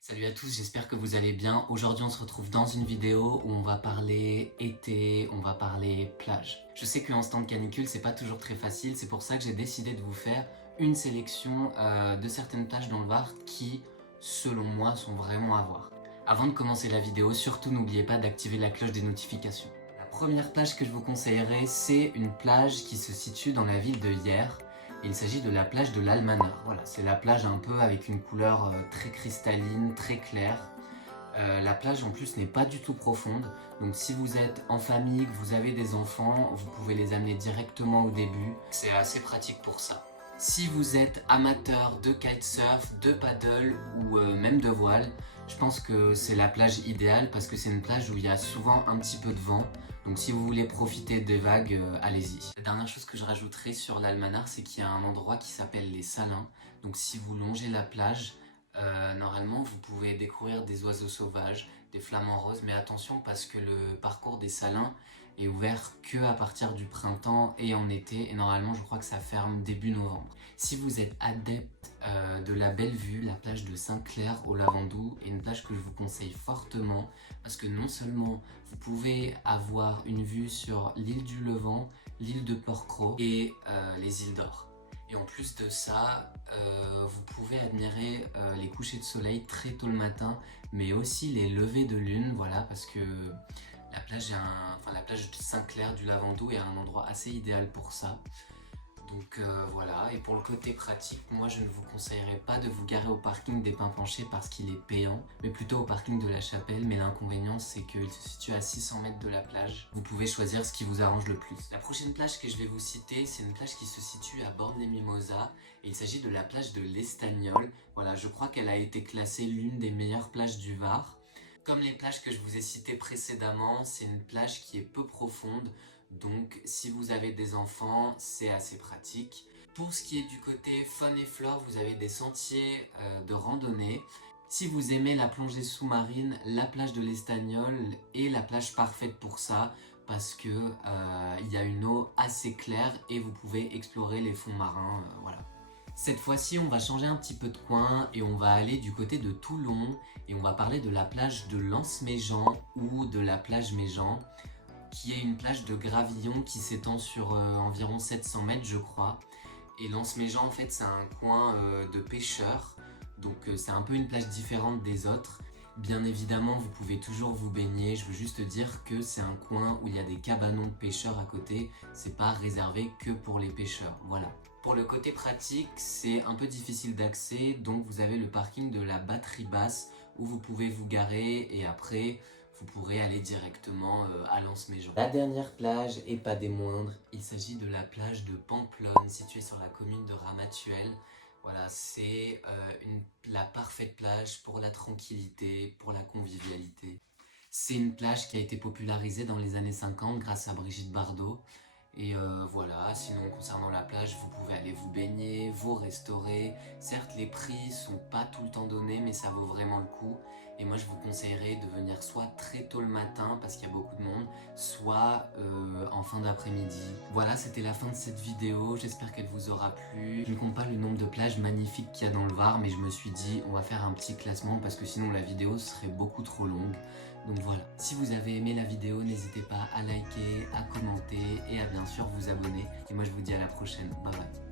Salut à tous, j'espère que vous allez bien. Aujourd'hui on se retrouve dans une vidéo où on va parler été, on va parler plage. Je sais qu'en ce temps de canicule c'est pas toujours très facile, c'est pour ça que j'ai décidé de vous faire une sélection de certaines plages dans le Var qui, selon moi, sont vraiment à voir. Avant de commencer la vidéo, surtout n'oubliez pas d'activer la cloche des notifications. La première plage que je vous conseillerais, c'est une plage qui se situe dans la ville de Hyères. Il s'agit de la plage de l'Almanar. Voilà, c'est la plage un peu avec une couleur très cristalline, très claire. La plage en plus n'est pas du tout profonde, donc si vous êtes en famille, que vous avez des enfants, vous pouvez les amener directement au début. C'est assez pratique pour ça. Si vous êtes amateur de kitesurf, de paddle ou même de voile, je pense que c'est la plage idéale parce que c'est une plage où il y a souvent un petit peu de vent. Donc si vous voulez profiter des vagues, allez-y. La dernière chose que je rajouterai sur l'Almanar, c'est qu'il y a un endroit qui s'appelle les Salins. Donc si vous longez la plage, normalement vous pouvez découvrir des oiseaux sauvages, des flamants roses, mais attention parce que le parcours des Salins est ouvert que à partir du printemps et en été, et normalement je crois que ça ferme début novembre. Si vous êtes adepte de la belle vue, la plage de Saint-Clair au Lavandou est une plage que je vous conseille fortement parce que non seulement vous pouvez avoir une vue sur l'île du Levant, l'île de Porquerolles et les îles d'Or. Et en plus de ça, vous pouvez admirer les couchers de soleil très tôt le matin, mais aussi les levées de lune, voilà, parce que la plage de Saint-Clair du Lavandou est un endroit assez idéal pour ça. Donc voilà, et pour le côté pratique, moi je ne vous conseillerais pas de vous garer au parking des Pins Penchés parce qu'il est payant, mais plutôt au parking de la Chapelle, mais l'inconvénient c'est qu'il se situe à 600 mètres de la plage. Vous pouvez choisir ce qui vous arrange le plus. La prochaine plage que je vais vous citer, c'est une plage qui se situe à Bornes-les-Mimosas, et il s'agit de la plage de l'Estagnol. Voilà, je crois qu'elle a été classée l'une des meilleures plages du Var. Comme les plages que je vous ai citées précédemment, c'est une plage qui est peu profonde, donc si vous avez des enfants, c'est assez pratique. Pour ce qui est du côté faune et flore, vous avez des sentiers de randonnée. Si vous aimez la plongée sous-marine, la plage de l'Estagnol est la plage parfaite pour ça, parce que il y a une eau assez claire et vous pouvez explorer les fonds marins, voilà. Cette fois-ci, on va changer un petit peu de coin et on va aller du côté de Toulon et on va parler de la plage de Lens-Méjean ou de la plage Méjean, qui est une plage de gravillon qui s'étend sur environ 700 mètres, je crois. Et Lens-Méjean, en fait, c'est un coin de pêcheurs, donc c'est un peu une plage différente des autres. Bien évidemment, vous pouvez toujours vous baigner, je veux juste dire que c'est un coin où il y a des cabanons de pêcheurs à côté, c'est pas réservé que pour les pêcheurs, voilà. Pour le côté pratique, c'est un peu difficile d'accès, donc vous avez le parking de la Batterie Basse où vous pouvez vous garer et après vous pourrez aller directement à Lens-Méjean. La dernière plage, et pas des moindres, il s'agit de la plage de Pamplonne, située sur la commune de Ramatuelle. Voilà, c'est la parfaite plage pour la tranquillité, pour la convivialité. C'est une plage qui a été popularisée dans les années 50 grâce à Brigitte Bardot. Et voilà, sinon concernant la plage, vous pouvez aller vous baigner, vous restaurer. Certes, les prix sont pas tout le temps donnés, mais ça vaut vraiment le coup. Et moi, je vous conseillerais de venir soit très tôt le matin, parce qu'il y a beaucoup de monde, soit en fin d'après-midi. Voilà, c'était la fin de cette vidéo. J'espère qu'elle vous aura plu. Je ne compte pas le nombre de plages magnifiques qu'il y a dans le Var, mais je me suis dit, on va faire un petit classement, parce que sinon la vidéo serait beaucoup trop longue. Donc voilà, si vous avez aimé la vidéo, n'hésitez pas à liker, à commenter et à bien sûr vous abonner. Et moi je vous dis à la prochaine, bye bye.